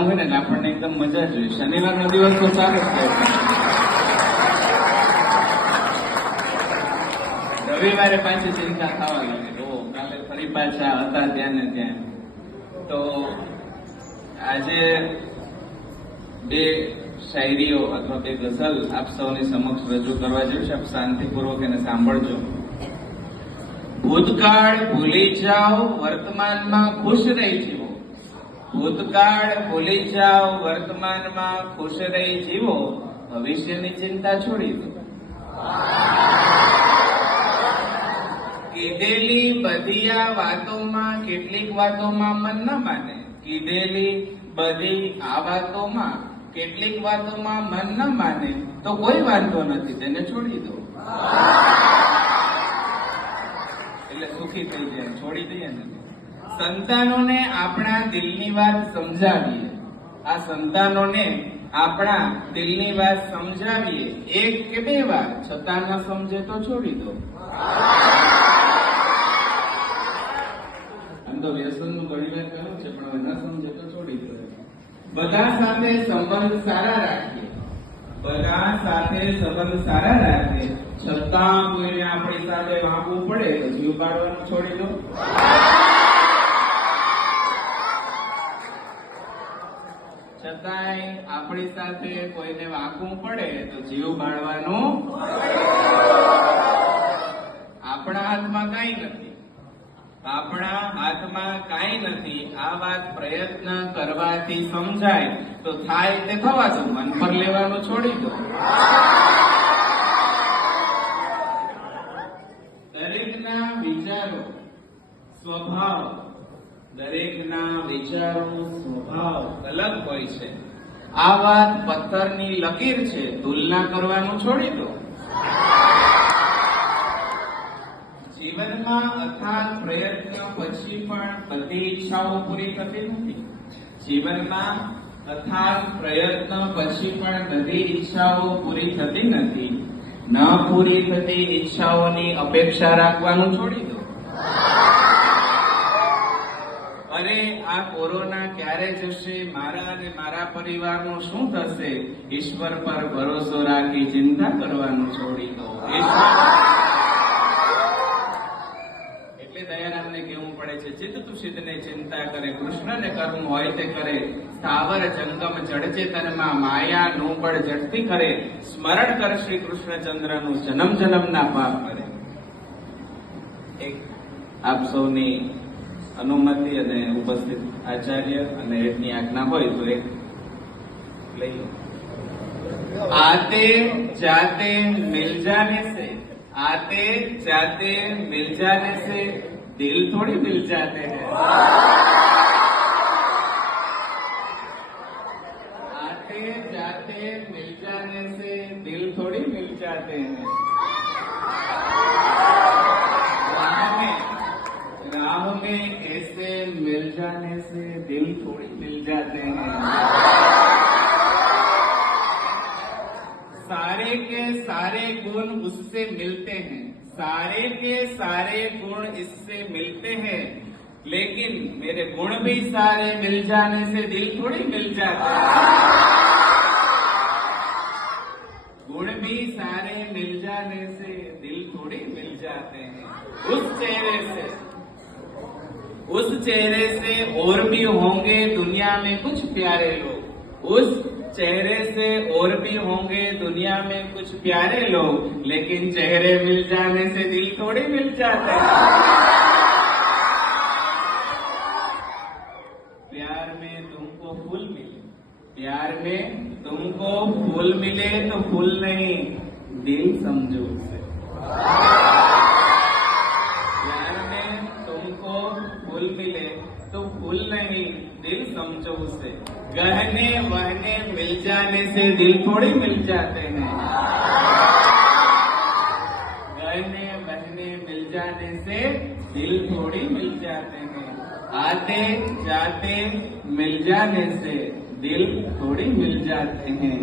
જવાનું હોય ને આપણને એકદમ મજા જ હોય. શનિવારનો દિવસ તો સારો જ થાય. રવિવારે પાછી ચિંતા થવા લાગે, ઓ કાલે ફરી પાછા હતા ત્યાં ને ત્યાં. તો આજે બે શાયરીઓ અથવા બે ગઝલ આપ સૌની સમક્ષ રજૂ કરવા જેવું છે. આપ શાંતિપૂર્વક એને સાંભળજો. ભૂતકાળ ભૂલી જાઓ, વર્તમાનમાં ખુશ રહી જીવો. ભૂતકાળ ભૂલી જાઓ, વર્તમાનમાં ખુશ રહી જીવો. ભવિષ્યની ચિંતા છોડી દો. કીધેલી બધી આ વાતોમાં કેટલીક વાતોમાં મન ન માને. કીધેલી બધી આ વાતોમાં કેટલીક વાતોમાં મન ન માને તો કોઈ વાંધો નથી, તેને છોડી દો. એટલે સુખી થઈ જાય, છોડી દઈએ ને. સંતાનોને આપણા દિલની વાત સમજાવીએ. આ સંતાનોને આપણા દિલની વાત સમજાવીએ, એક કે બે વાર, છતાં ન સમજે તો છોડી દો. આમ તો વ્યસનનું ઘણી વાર કહ્યું છે, પણ હવે ન સમજે તો છોડી દો. બધા સાથે સંબંધ સારા રાખીએ. બધા સાથે સંબંધ સારા રાખીએ, છતાં કોઈને આપણી સાથે વાંકવું પડે તો જીવ પાડવાનું છોડી દો. છતાંય આપણી સાથે કોઈને વાંકવું પડે તો જીવ બાળવાનું. આપણા હાથમાં કાંઈ નથી. આપણા હાથમાં કાંઈ નથી. આ વાત પ્રયત્ન કરવાથી સમજાય તો થાય તે થવા દો, મન પર લેવાનું છોડી દો. દરેકના વિચારો સ્વભાવ, દરેકના વિચારો સ્વભાવ અલગ હોય છે. આ વાત પથ્થરની લકીર છે, તુલના કરવાનું છોડી દો. જીવનમાં અથાગ પ્રયત્ન પછી પણ બધી ઈચ્છાઓ પૂરી થતી નથી. જીવનમાં અથાગ પ્રયત્ન પછી પણ બધી ઈચ્છાઓ પૂરી થતી નથી. ન પૂરી થતી ઈચ્છાઓની અપેક્ષા રાખવાનું છોડી દો. અરે આ કોરોના ક્યારે જશે, મારા અને મારા પરિવારનું શું થશે, ઈશ્વર પર ભરોસો રાખી ચિંતા કરવાનું છોડી દો. દયારામને કેવું પડે છે, ચિત્ત તુષિતને ચિંતા કરે, કૃષ્ણને કર્મ હોય તે કરે, સ્થાવર જંગમ જડચેતનમાં માયા નું બળ જડતી કરે, સ્મરણ કર શ્રી કૃષ્ણચંદ્રનું જન્મ જન્મના પાપ કરે. એક આપ સૌની અનુમતિ અને ઉપસ્થિત આચાર્ય અને એમની આજ્ઞા હોય તો એક લઈ લો. આતે જાતે મિલ જાને સે, आते जाते मिल जाने से दिल थोड़ी मिल जाते हैं. आते जाते मिल जाने से दिल थोड़ी मिल जाते हैं. राह में ऐसे मिल जाने से दिल थोड़ी मिल जाते हैं. सारे के सारे गुण उससे मिलते हैं, सारे के सारे गुण इससे मिलते हैं, लेकिन मेरे गुण भी सारे मिल जाने से दिल थोड़ी मिल जाता है. गुण भी सारे मिल जाने से दिल थोड़ी मिल जाते हैं. उस चेहरे से और भी होंगे दुनिया में कुछ प्यारे लोग. उस चेहरे से और भी होंगे दुनिया में कुछ प्यारे लोग, लेकिन चेहरे मिल जाने से दिल थोड़ी मिल जाता है. प्यार में तुमको फूल मिले, प्यार में तुमको फूल मिले तो फूल नहीं दिल समझो उसे. प्यार में तुमको फूल मिले तो फूल नहीं दिल समझो उसे. गहने वहने मिल जाने से दिल थोड़ी मिल जाते हैं. गहने वहने मिल जाने से दिल थोड़ी मिल जाते हैं. आते जाते मिल जाने से दिल थोड़ी मिल जाते हैं.